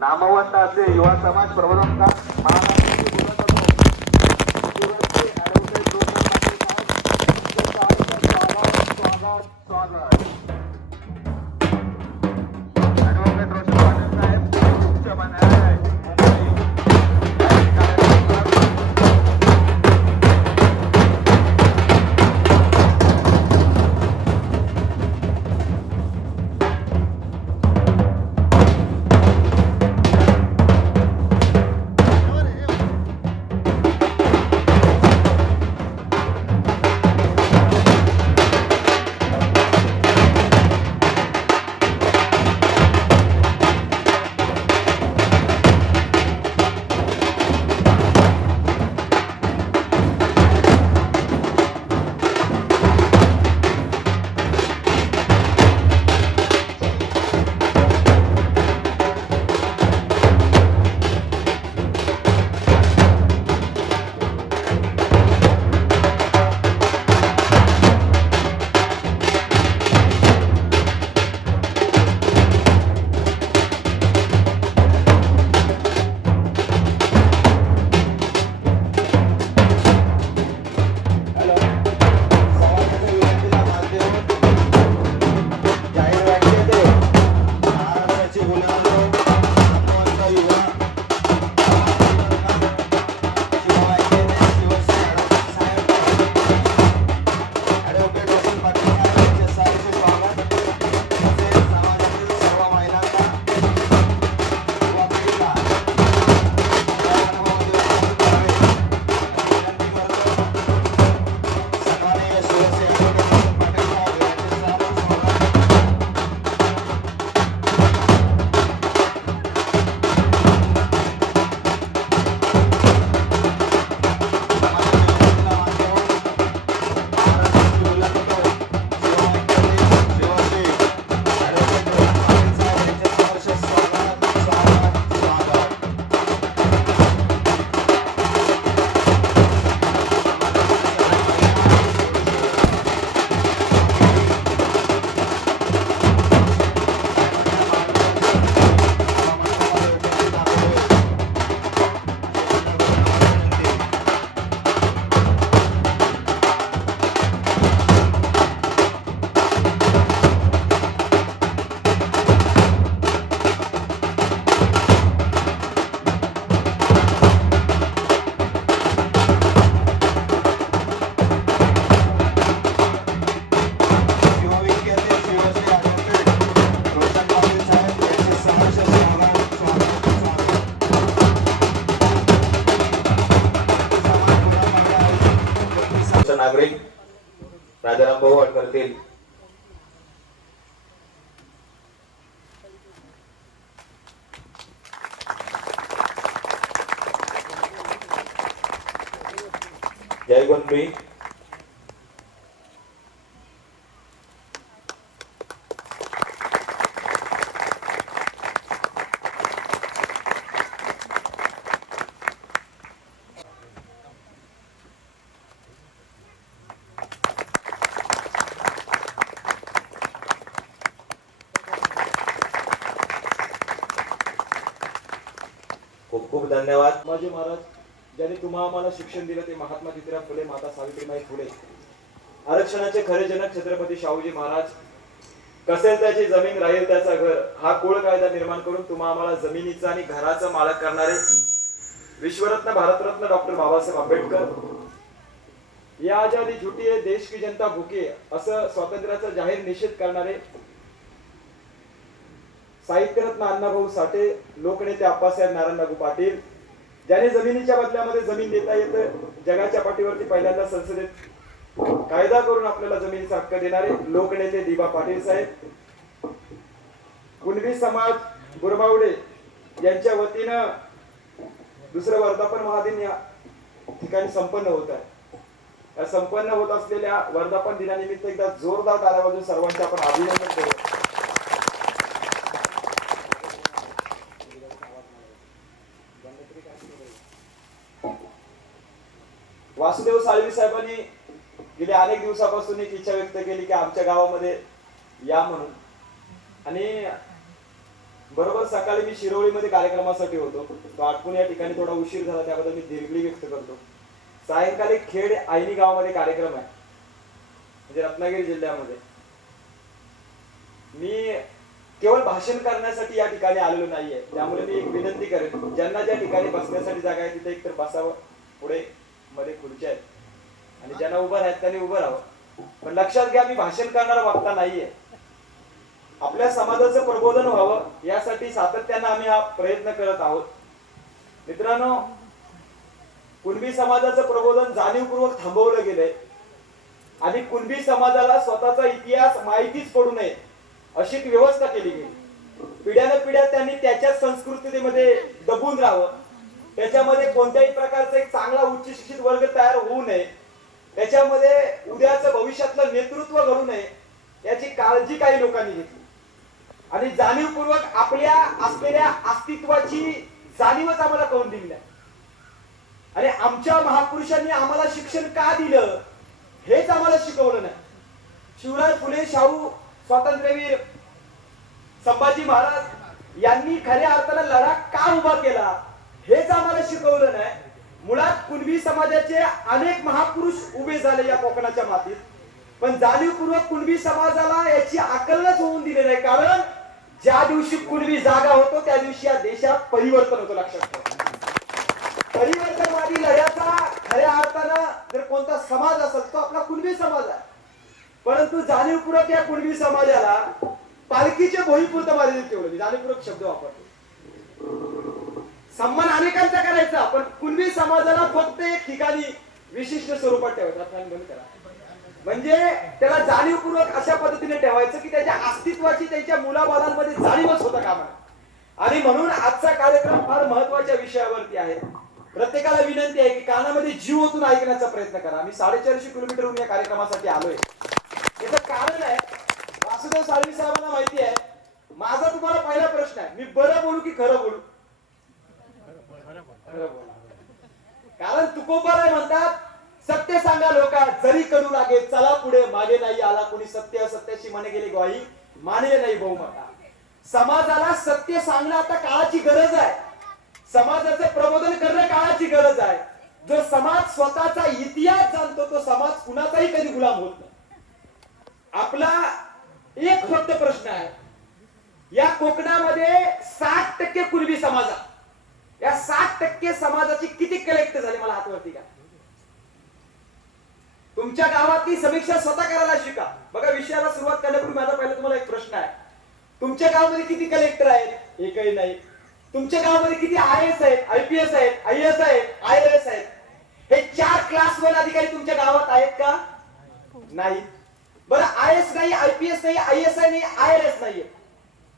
नामवंत असे युवा समाज प्रबोधनकार महाराष्ट्राचे जय गुंबी खूप खूप धन्यवाद. संभाजी महाराज ज्यांनी तुम्हा आम्हाला शिक्षण दिलं ते महात्मा ज्योतिराव फुले माता सावित्रीबाई फुले. आरक्षणाचे खरे जनक छत्रपती शाहूजी महाराज. कसेल त्याची जमीन राहील त्याचा घर हा कुळ कायदा निर्माण करून तुम्हा आम्हाला जमिनीचा आणि घराचा मालक करणारे विश्वरत्न भारतरत्न डॉक्टर बाबासाहेब आंबेडकर. या आजादी झुटी आहे देश की जनता भुके असं स्वातंत्र्याचा जाहीर निषेध करणारे साहित्यरत्न अण्णाभाऊ साठे लोकनेते अप्पासाहेब नारायण नागू पाटील ज्याने जमिनीच्या बदल्यामध्ये जमीन देता येतं जगाच्या पाठीवरती पहिल्यांदा संसदेत कायदा करून आपल्याला जमिनीचा हक्क देणारे लोकनेते दिबा पाटील साहेब. कुणबी समाज गुरबावडे यांच्या वतीनं दुसरं वर्धापन महादिन या ठिकाणी संपन्न होत आहे. या संपन्न होत असलेल्या वर्धापन दिनानिमित्त एकदा जोरदार टाळ्या सर्वांचे आपण अभिनंदन करू. वासुदेव साळवी साहेबांनी गेल्या अनेक दिवसापासून एक इच्छा व्यक्त केली की आमच्या गावामध्ये या म्हणून. आणि बरोबर सकाळी मी शिरोळीमध्ये कार्यक्रमासाठी होतो. तो आटपून या ठिकाणी थोडा उशीर झाला त्याबद्दल मी दिलगिरी व्यक्त करतो. सायंकाळी खेड आयनी गावामध्ये कार्यक्रम आहे. म्हणजे रत्नागिरी जिल्ह्यामध्ये. मी केवळ भाषण करण्यासाठी या ठिकाणी आलेलो नाहीये. त्यामुळे मी एक विनंती करेन ज्यांना ज्या ठिकाणी बसण्यासाठी जागा आहे तिथे एकतर बसावं पुढे. मध्ये खुर्च्या आहेत. आणि ज्यांना उभं राहत त्यांनी उभं राहावं. पण लक्षात घ्या मी भाषण करणारा वक्ता नाहीये. आपल्या समाजाचं प्रबोधन व्हावं यासाठी सातत्यानं आम्ही हा प्रयत्न करत आहोत. मित्रांनो कुणबी समाजाचं प्रबोधन जाणीवपूर्वक थांबवलं गेलंय. आणि कुणबी समाजाला स्वतःचा इतिहास माहितीच पडू नये अशी एक व्यवस्था केली गेली. पिढ्यानं पिढ्या त्यांनी त्याच्याच संस्कृतीमध्ये दबून राहावं. त्याच्यामध्ये कोणत्याही प्रकारचा एक चांगला उच्च शिक्षित वर्ग तयार होऊ नये. त्याच्यामध्ये उद्याचं भविष्यातलं नेतृत्व घडू नये याची काळजी काही लोकांनी घेतली. आणि जाणीवपूर्वक आपल्या असलेल्या अस्तित्वाची जाणीवच आम्हाला करून दिली नाही. आणि आमच्या महापुरुषांनी आम्हाला शिक्षण का दिलं हेच आम्हाला शिकवलं नाही. शिवराज फुले शाहू स्वातंत्र्यवीर संभाजी महाराज यांनी खऱ्या अर्थानं लढा का उभा केला? हेच आम्हाला शिकवलं नाही. मुळात कुणबी समाजाचे अनेक महापुरुष उभे झाले या कोकणाच्या मातीत. पण जाणीवपूर्वक कुणबी समाजाला याची आकलनच होऊन दिले नाही. कारण ज्या दिवशी कुणबी जागा होतो त्या दिवशी या देशात परिवर्तन होतं लक्षात ठेवा. परिवर्तनवादी लढ्याचा खऱ्या अर्थानं जर कोणता समाज असेल तो आपला कुणबी समाज आहे. परंतु जाणीवपूर्वक या कुणबी समाजाला पालखीचे भोईपुरतं मर्यादित ठेवलं जाणीवपूर्वक शब्द वापरतो. सन्मान अनेकांचा करायचा पण कुणबी समाजाला फक्त एक ठिकाणी विशिष्ट स्वरूपात ठेवायचं. करा. म्हणजे त्याला जाणीवपूर्वक अशा पद्धतीने ठेवायचं की त्याच्या अस्तित्वाची त्यांच्या मुलाबालांमध्ये जाणीवच होता कामा आणि म्हणून आजचा कार्यक्रम फार महत्त्वाच्या विषयावरती आहे. प्रत्येकाला विनंती आहे की कानामध्ये जीव ओतून ऐकण्याचा प्रयत्न करा. मी साडेचारशे किलोमीटरहून या कार्यक्रमासाठी आलोय. याचं कारण आहे वासुदेव साळवी साहेबांना माहिती आहे माझा तुम्हाला पहिला प्रश्न आहे. मी बरं बोलू की खरं बोलू? कारण तुकोबाराय म्हणतात सत्य सांगा लोका जरी करू लागे चला पुढे मागे नाही आला कोणी सत्य असत्याची म्हणे गेली ग्वाही मानले नाही बहुमता समाजाला सत्य सांगणं आता काळाची गरज आहे. समाजाचं प्रबोधन करणं काळाची गरज आहे. जो समाज स्वतःचा इतिहास जाणतो तो समाज कुणाचाही कधी गुलाम होत नाही. आपला एक फक्त प्रश्न आहे. या कोकणामध्ये साठ टक्के कुणबी समाजात या साठ टक्के समाजाची किती कलेक्ट झाली मला हातवरती का? तुमच्या गावातली समीक्षा स्वतः करायला शिका. बघा विषयाला सुरुवात करण्यापूर्वी माझा पहिला तुम्हाला एक प्रश्न आहे. तुमच्या गावामध्ये किती कलेक्टर आहेत? एकही नाही. तुमच्या गावामध्ये किती आय एस आहेत आय पी एस आहेत आय एस आहेत आय एस आहेत? हे चार क्लास वन अधिकारी तुमच्या गावात आहेत का? नाही. बरं आय एस नाही आय पी एस नाही आय एस आय नाही आय एस नाहीये.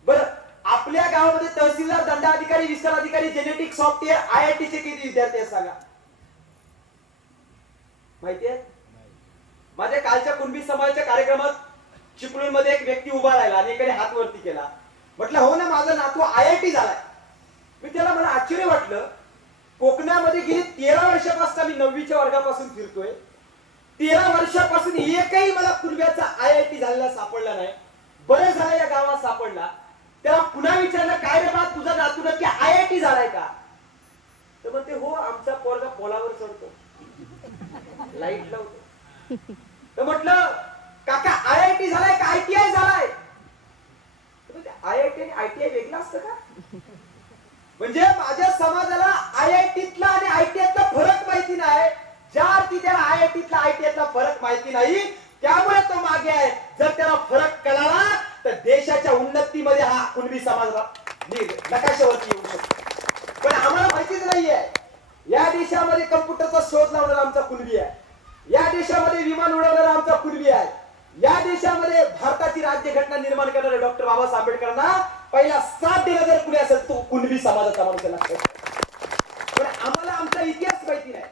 बरं आपल्या गावामध्ये तहसीलदार दंडाधिकारी विस्तार अधिकारी जेनेटिक सॉफ्टवेअर आय आय चे किती विद्यार्थी आहेत सांगा? माहितीये माझ्या कालच्या कुणबी समाजाच्या कार्यक्रमात चिपळूणमध्ये एक व्यक्ती उभा राहिला आणि एकाने हात वरती केला. म्हटलं हो ना माझा नातू आय आय टी झालाय. मी त्याला मला आश्चर्य वाटलं. कोकणामध्ये गेली तेरा वर्षापासून मी नववीच्या वर्गापासून फिरतोय. तेरा वर्षापासून एकही मला कुणब्याचा आय आय टी झालेला सापडला नाही. बरं झालं या गावात सापडला. तेव्हा पुन्हा विचारलं काय रे बा तुझा नातू नक्की आय आय टी झालाय का? तर मग ते हो आमचा पोरगा पोलावर चढतो. लाइट लावतो. तर म्हटलं काका आय आय टी झालाय का? आय टी आय झालाय. आय आय टी आणि आय टी आय वेगळं असतं का? म्हणजे माझ्या समाजाला आय आय टीतला आणि आय टी आयतला फरक माहिती नाही. ज्या अर्थी त्याला आय आय टीतला आय टी आयतला फरक माहिती नाही त्यामुळे तो मागे आहे. जर त्याला फरक कळाला तर देशाच्या उन्नतीमध्ये हा कुणबी समाज नकाशावरती येऊ शकतो. पण आम्हाला माहितीच नाहीये. या देशामध्ये कम्प्युटरचा शोध लावणारा आमचा कुणबी आहे. या देशामध्ये विमान उडवणारा आमचा कुणबी आहे. या देशामध्ये भारताची राज्यघटना निर्माण करणारे डॉक्टर बाबासाहेब आंबेडकरांना पहिला साथ दिला जर कुणी असेल तो कुणबी समाजाचा माणूस आहे. पण आम्हाला आमचा इतिहास माहिती नाही.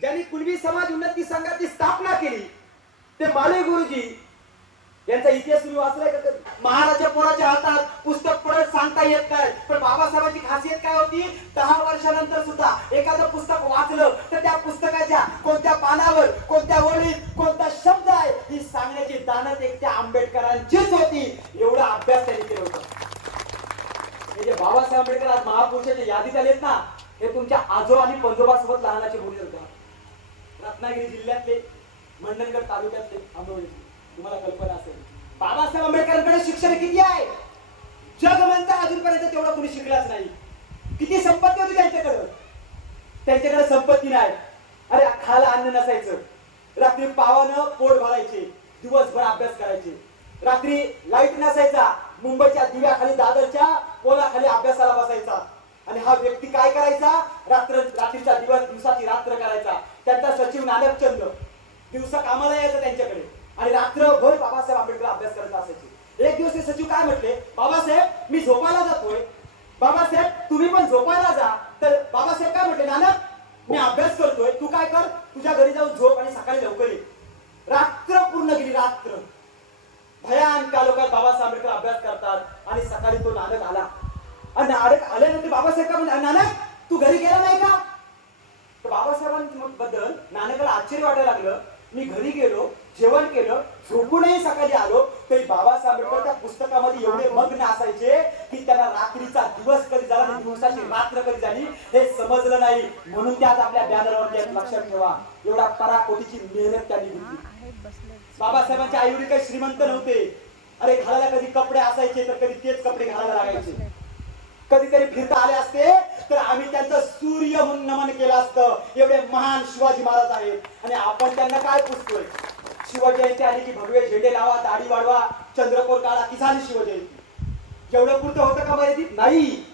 ज्यांनी कुणबी समाज उन्नती संघाची स्थापना केली ते माले गुरुजी. यांचा इतिहास तुम्ही वाचलाय का कधी? महाराजा पोराच्या हातात पुस्तक पडत सांगता येत नाही. पण बाबासाहेबांची खासियत काय होती? दहा वर्षानंतर सुद्धा एखादं पुस्तक वाचलं तर त्या पुस्तकाच्या कोणत्या पानावर कोणत्या ओळीत कोणता शब्द आहे ही सांगण्याची दानत एक त्या आंबेडकरांचीच होती. एवढा अभ्यास त्यांनी केला होता. हे जे बाबासाहेब आंबेडकर आज महापुरुषाच्या यादीत आलेत ना हे तुमच्या आजो आणि पंजोबासोबत लहानाचे मुली होत्या रत्नागिरी जिल्ह्यातले मंडणगड तालुक्यातले आंबोळी तुम्हाला कल्पना असेल. बाबासाहेब आंबेडकरांकडे शिक्षण किती आहे? जग म्हणता अजूनपर्यंत तेवढं कोणी शिकलाच नाही. किती संपत्ती होती त्यांच्याकडं? त्यांच्याकडे संपत्ती नाही. अरे खाला अन्न नसायचं. रात्री पावानं पोट भरायचे. दिवसभर अभ्यास करायचे. रात्री लाइट नसायचा. मुंबईच्या दिव्याखाली दादरच्या पोलाखाली अभ्यासाला बसायचा. आणि हा व्यक्ती काय करायचा? रात्र रात्रीचा दिवस दिवसाची रात्र करायचा. त्यांचा सचिव नानकचंद. दिवसा कामाला यायचं त्यांच्याकडे. आणि रात्रभर बाबासाहेब आंबेडकर अभ्यास करत असायचे. एक दिवस ते सचिव काय म्हटले? बाबासाहेब मी झोपायला जातोय. बाबासाहेब तुम्ही पण झोपायला जा. तर बाबासाहेब काय म्हटले? नानक मी अभ्यास करतोय. तू काय कर? तुझ्या घरी जाऊन झोप आणि सकाळी लवकर ये. रात्र पूर्ण गेली रात्र. भयानक कालोखात बाबासाहेब आंबेडकर अभ्यास करतात आणि सकाळी तो नानक आला. आणि नानक आल्यानंतर बाबासाहेब काय म्हणजे नानक तू घरी गेला नाही का? तर बाबासाहेबांबद्दल नानकाला आश्चर्य वाटायला लागलं. मी घरी गेलो. जेवण केलं झोपूनही सकाळी आलो तरी बाबासाहेब आंबेडकर त्या पुस्तकामध्ये एवढे मग्न असायचे की त्यांना रात्रीचा दिवस कधी झाला आणि दिवसाची रात्र कधी झाली हे समजलं नाही. म्हणून त्यात आपल्या बॅनरवरती आहेत, लक्षात ठेवा. एवढा पराकोटीची मेहनत त्यांनी घेतली. बाबासाहेबांच्या आईवडील काही श्रीमंत नव्हते. अरे घालायला कधी कपडे असायचे तर कधी तेच कपडे घालायला लागायचे. कधीतरी फिरता आले असते तर आम्ही त्यांचं सूर्य म्हणून नमन केलं असतं. एवढे महान शिवाजी महाराज आहेत. आणि आपण त्यांना काय पुसतोय? शिवजयंती आली की भगवे झेंडे लावा दाढी वाढवा चंद्रकोर काढा की झाली शिवजयंती? एवढं पुरतं होतं का मर्यादित नाही.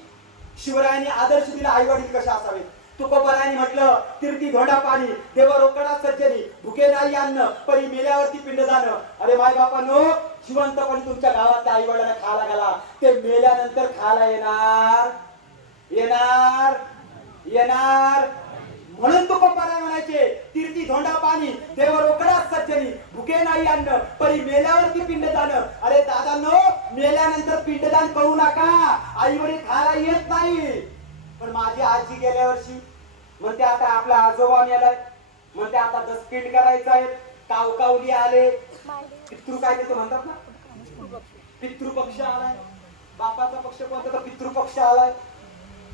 शिवरायांनी आदर्श दिला आई वडील कशा असावेत? तुकोबरायांनी म्हटलं तिरती धोंडा पाणी देव रोकडा सज्जनी भुके नाही अन्न परी मेल्यावरती पिंड जाणं. अरे माय बापानो जिवंतपणी तुमच्या गावात आई वडिलांना खायला घाला. ते मेल्यानंतर खायला येणार. येणार. येणार. म्हणून तुकोबराय म्हणायचे तीर्थी धोंडा पाणी देव रोकडा सज्जनी भुके नाही अन्न परी मेल्यावरती पिंड जाणं अरे दादांनो मेल्यानंतर पिंडदान करू नका. आई वडील खायला येत नाही. पण माझी आजी गेल्या वर्षी म्हणते आता आपला आजोबा मेलाय. म्हणते आता दसपिंड करायचं आहे. कावकावली आले. पितृ काय ते म्हणतात ना? पितृपक्ष आलाय. बापाचा पक्ष कोणता? तर पितृपक्ष आलाय.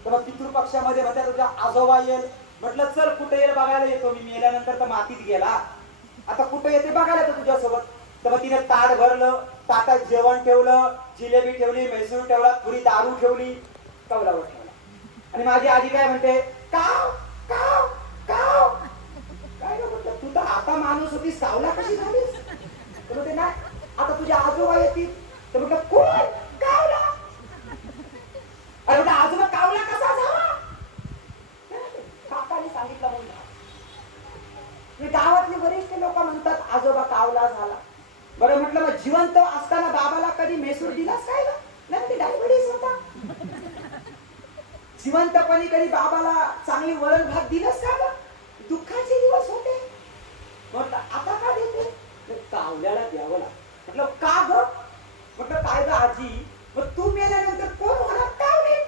तर पितृपक्षामध्ये म्हणतात तुझ्या आजोबा येईल. म्हटलं चल कुठे येईल बघायला येतो मी. मेल्यानंतर तर मातीत गेला. आता कुठे येते बघायला येतो तुझ्यासोबत? तर मग तिने ताट भरलं ताटात जेवण ठेवलं जिलेबी ठेवली मैसूर ठेवला थोडी दारू ठेवली कवलावर ठेवला. आणि माझी आजी काय म्हणते? काव काव काव काय गं म्हटलं तू तर आता माणूस होती सावला कशी झालीस तर म्हणते नाही आता तुझ्या आजोबा येतील तर म्हटलं कोण कावला अरे म्हटलं आजोबा कावला कसा झाला काकाने सांगितलं म्हणून मी गावातले वरिष्ठ लोक म्हणतात आजोबा कावला झाला बरं म्हटलं मग जिवंत असताना बाबाला कधी मेसूर दिलास काय गं? नाही ते डायबिटीस होता जिवंतपणी कधी बाबाला चांगली वरण भात दिलंस का ग दुःखाचे दिवस होते म्हटलं आता का देते म्हटलं, कावल्याला द्यावं लागतं म्हटलं का ग म्हटलं काय ग आजी मग तू मेल्यानंतर कोण होणार कावले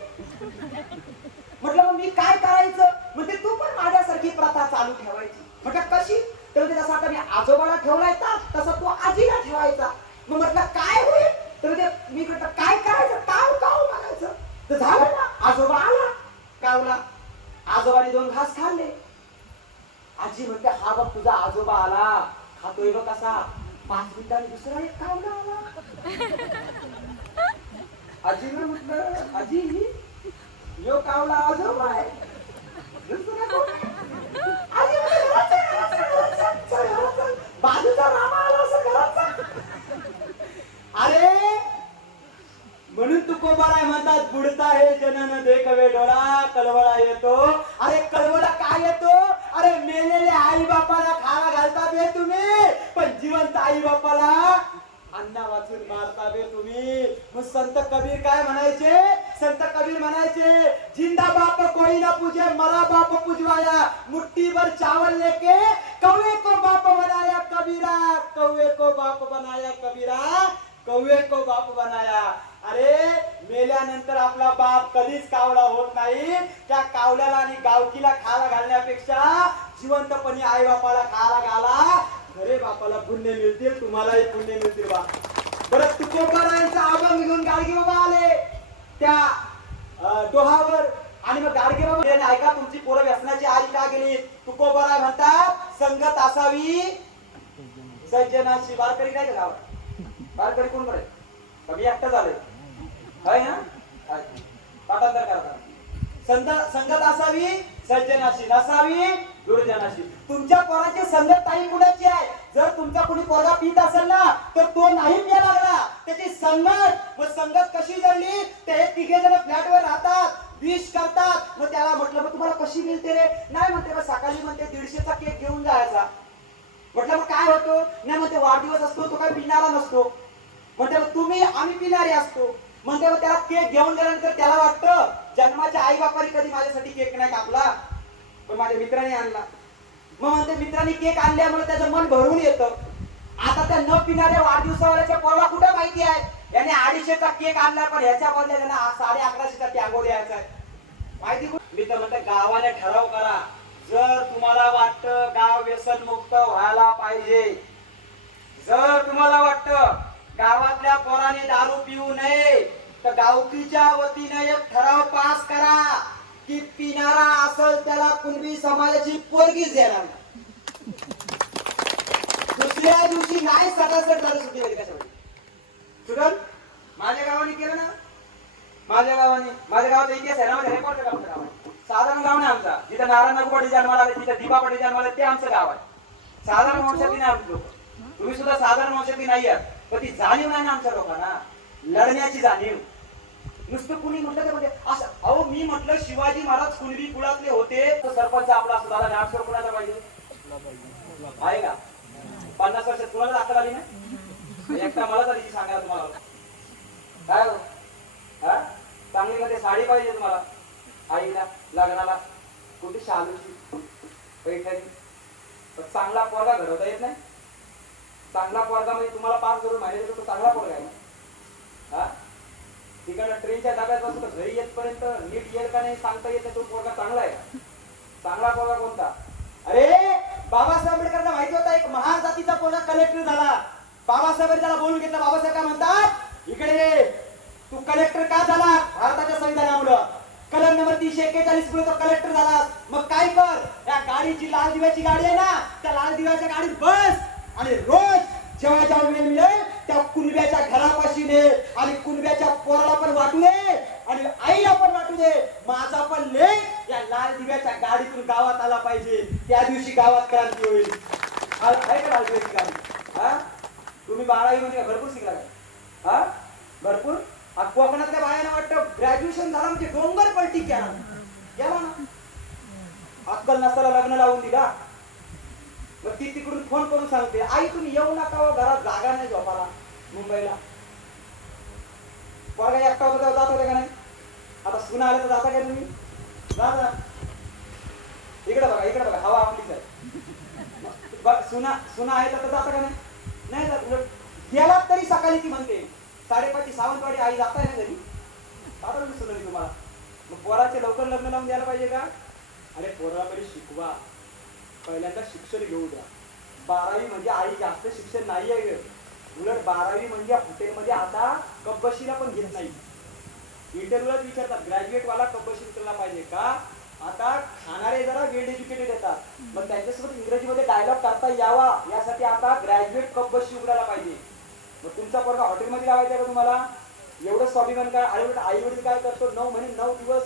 म्हटलं मग मी काय करायचं म्हणजे तू पण माझ्यासारखी प्रथा चालू ठेवायची म्हटलं कशी तर म्हणजे जसं आता मी आजोबाला ठेवलाय का तसं तू आजीला ठेवायचा मग म्हटलं काय होईल तर म्हणजे मी म्हटलं काय करायचं काव काव म्हणायचं तर झालं ना आजोबा आला कावला आजोबाने दोन घास खाल्ले आजी म्हणते हा बघ तुझा आजोबा आला खातोय बघ कसा पाच मिनिटांनी दुसरा एक कावला आला. आजीला म्हटलं आजी यो कावला आजोबा हो आहे दुसरा कोण? आजी "घरात चल, घरात चल, घरात चल, चल, घरात चल." बाजूचा रामा आला असं घरात चल. अरे म्हणून तुकोबाराय म्हणतात बुडता हे जनन देखवे डोळा कळवळा येतो. अरे कळवळा काय येतो? अरे मेलेले आई बापाला खाला घालता बे तुम्ही. जिवंत आई बापाला अन्ना वाचून मारता बे तुम्ही. मग संत कबीर काय म्हणायचे? संत कबीर म्हणायचे जिंदा बाप कोई ना पूजे मरा बाप पूजवाया. मुट्ठी भर चावल लेके कौवे को बाप बनाया कबीरा कौवे को बाप बनाया कबीरा कौवे को बाप बनाया. अरे मेल्यानंतर आपला बाप कधीच कावला होत नाही. त्या कावल्याला आणि गावकीला खायला घालण्यापेक्षा जिवंतपणी आई बापाला खायला घाला. खरे बापाला पुण्य मिळतील तुम्हालाही पुण्य मिळतील बा. बरं तुकोबारायांचा आभार घेऊन गाडगे बाबा आले. त्या डोहावर. आणि मग गाडगे बाबा ऐका तुमची पोरं व्यसनाची आली का गेली? तुकोबाराय म्हणतात संगत असावी. सज्जनाशी वारकरी काय का गावात? वारकरी कोण बरे? कमी एकटं झाले. आहे ना? पाठांतर करा. संत संगत असावी सज्जनाशी नसावी दुर्जनाशी. तुमच्या पोराची संगत ताई कुणाची आहे? जर तुमचा कुणी पोरगा पित असेल ना तर तो नाही पिया लागला. त्याची संगत मग संगत कशी जडली? ते हे तिघे जण फ्लॅटवर राहतात विष करतात. मग त्याला म्हटलं मग तुम्हाला कशी मिळते रे? नाही म्हणते मग सकाळी म्हणते दीडशेचा केक घेऊन जायचा. म्हटलं मग काय होतो? नाही म्हणते वाढदिवस असतो तो काय पिणारा नसतो. म्हणते मग तुम्ही आम्ही पिणारे असतो. मग मग त्याला केक घेऊन गेल्यानंतर त्याला वाटतं जन्माच्या आई बापाने कधी माझ्यासाठी केक नाही कापला? पण माझ्या मित्राने आणला. मग म्हणते मित्रांनी केक आणल्यामुळे त्याचं मन भरून येतं. आता त्या न पिणाऱ्या वाढदिवसावाल्याच्या पोराला कुठं माहिती आहे? याने अडीचशेचा केक आणला पण ह्याच्या बदल्या त्यांना साडे अकराशेचा टँगो द्यायचा आहे. माहिती मी तर म्हणते गावाने ठराव करा. जर तुम्हाला वाटतं गाव व्यसन मुक्त व्हायला पाहिजे जर तुम्हाला वाटतं गावातल्या पोराने दारू पिऊ नये. तर गावकीच्या वतीने एक ठराव पास करा की पिणारा असल त्याला कुणबी समाजाची पोरगीच देणार दुसऱ्या दिवशी नाही सटासट दारू सुट्टी होती कशासाठी माझ्या गावाने केलं ना? माझ्या गावाने माझ्या गावाचा इतिहास आहे ना माझ्या रेकॉर्ड आहे गाव आहे. साधारण गाव नाही आमचा. जिथं नारायण नागपाटी जन्माला आले तिथं दीपा पाटील जन्माला ते आमचं गाव आहे. साधारण वंशातली नाही आमची लोक. तुम्ही सुद्धा साधारण वंशातली नाही आहात पण ती जाणीव नाही ना आमच्या लोकांना. लढण्याची जाणीव. नुसतं कुणी म्हटलं ते म्हणजे असं अहो मी म्हटलं शिवाजी महाराज कुणबी कुळातले होते तर सरपंच आपला असतो दादा नाटसर कुणाचा पाहिजे. आहे का? पन्नास वर्षात कुणाला दाखल आली ना म्हणजे एकटा मला तरी सांगायला तुम्हाला. काय हो? हा? चांगली मध्ये साडी पाहिजे तुम्हाला? आईला लग्नाला. कुठे शालूची? पैठणी. चांगला पोरगा घडवता येत नाही? चांगला पोरगा म्हणजे तुम्हाला पास करून माहिती तो चांगला पोरगा आहे ना? हा? तिकडनं ट्रेनच्या डब्यात बसून घरी येतपर्यंत नीट येईल का नाही सांगता येत तो पोरगा चांगला आहे. का? चांगला पोरगा कोणता? अरे बाबासाहेब आंबेडकरांना माहिती होता एक महान जातीचा पोरगा कलेक्टर झाला. बाबासाहेब त्याला बोलून घेतलं बाबासाहेब काय म्हणतात? इकडे तू कलेक्टर का झाला भारताच्या संविधानामुळं. कलम नंबर तीनशे एक्केचाळीस पुढे तो कलेक्टर झाला मग काय कर? या गाडीची लाल दिव्याची गाडी आहे ना त्या लाल दिव्याच्या गाडीत बस. आणि रोज जेव्हा जेव्हा वेळ मिळेल त्या कुणब्याच्या घरापाशी ने आणि कुणब्याच्या पोराला पण वाटू दे आणि आईला पण वाटू दे माझा पण ले या लाल दिव्याच्या गाडीतून गावात आला पाहिजे. त्या दिवशी गावात क्रांती होईल. आ- आहे का लाल दिव्याची गाडी? हा? तुम्ही बारावी म्हणजे भरपूर शिकला. का हा? भरपूर? आ, कोकणातल्या बायाला वाटतं ग्रॅज्युएशन झालं म्हणजे डोंगर पलटी केला. गेला ना? अक्कल नसताना लग्न लावून दिला. ती फोन करून सांगते. आई तुम्ही येऊ नका व घरात जागा नाही झोपाला मुंबईला. पोरगा एकटा होता तेव्हा जात होते का नाही? आता सुना आले तर जाता का तुम्ही? जा जा. इकडे बघा इकडे बघा हवा आपलीच आहे. सुना सुना आहे तर जाता का नाही? नाही जात उलट. गेलात तरी सकाळी ती म्हणते साडेपाचची सावंतवाडी आई जाताय ना घरी? आता मी सुनाली तुम्हाला. मग पोराचे लवकर लग्न लावून द्यायला पाहिजे का? अरे पोराला पहिले शिकवा. पहिल्यांदा शिक्षण घेऊ द्या. बारावी म्हणजे आई जास्त शिक्षण नाही आहे. उलट बारावी म्हणजे हॉटेलमध्ये आता कब्बशीला पण घेत नाही. इंटरव्ह्यूलाच विचारतात ग्रॅज्युएटवाला कब्बशी उचलला पाहिजे का? आता खाणारे जरा वेल एज्युकेटेड येतात. मग त्यांच्यासोबत इंग्रजीमध्ये डायलॉग करता यावा. यासाठी आता ग्रॅज्युएट कब्बशी उघडायला पाहिजे. मग तुमचा पोरगा हॉटेलमध्ये लावायचा का तुम्हाला? एवढं स्वाभिमान काय? आई वडील आई वडील काय करतो? नऊ महिने नऊ दिवस.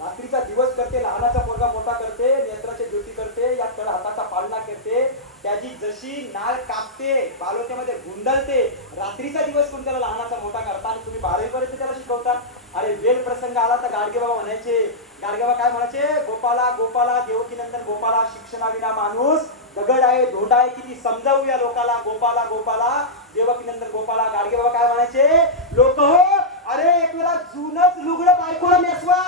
रात्रीचा दिवस करते लहानाचा पोरगा मोठा करते नेत्राची ड्युटी करते या तळ हाताचा पालना करते. त्याची जशी नाळ कापते बालोक्यामध्ये गुंडलते रात्रीचा दिवस कोण त्याला लहानाचा मोठा करता आणि तुम्ही बारावीपर्यंत त्याला शिकवता? अरे वेल प्रसंग आला तर गाडगे बाबा म्हणायचे गाडगे बाबा काय म्हणायचे? गोपाला गोपाला देवकी नंदन गोपाला शिक्षणाविना माणूस दगड आहे धोंड आहे किती समजावूया लोकाला गोपाला गोपाला देवकी नंदन गोपाला. गाडगे बाबा काय म्हणायचे? लोक हो अरे एक वेळा जुनच लुगडं बायकोला नेसवा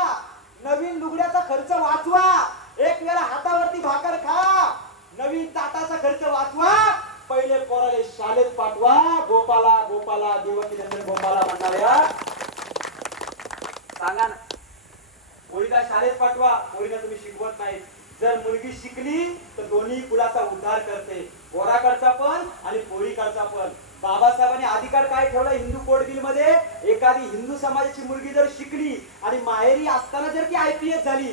नवीन लुगड्याचा खर्च वाचवा एक वेळा हातावरती भाकर खा नवीन ताटाचा खर्च वाचवा. पहिले पोराले शाळेत पाठवा. गोपाला गोपाला देवकी गोपाला म्हणणाऱ्या सांगा ना. मुलीला शाळेत पाठवा. मुलीला तुम्ही शिकवत नाही. जर मुलगी शिकली तर दोन्ही कुलाचा उद्धार करते. पोराकडचा पण आणि पोळीकडचा पण. बाबासाहेबांनी अधिकार काय ठेवला हिंदू कोड बिलमध्ये एखादी हिंदू समाजाची मुलगी जर शिकली आणि माहेरी असताना जर ती आय पी एस झाली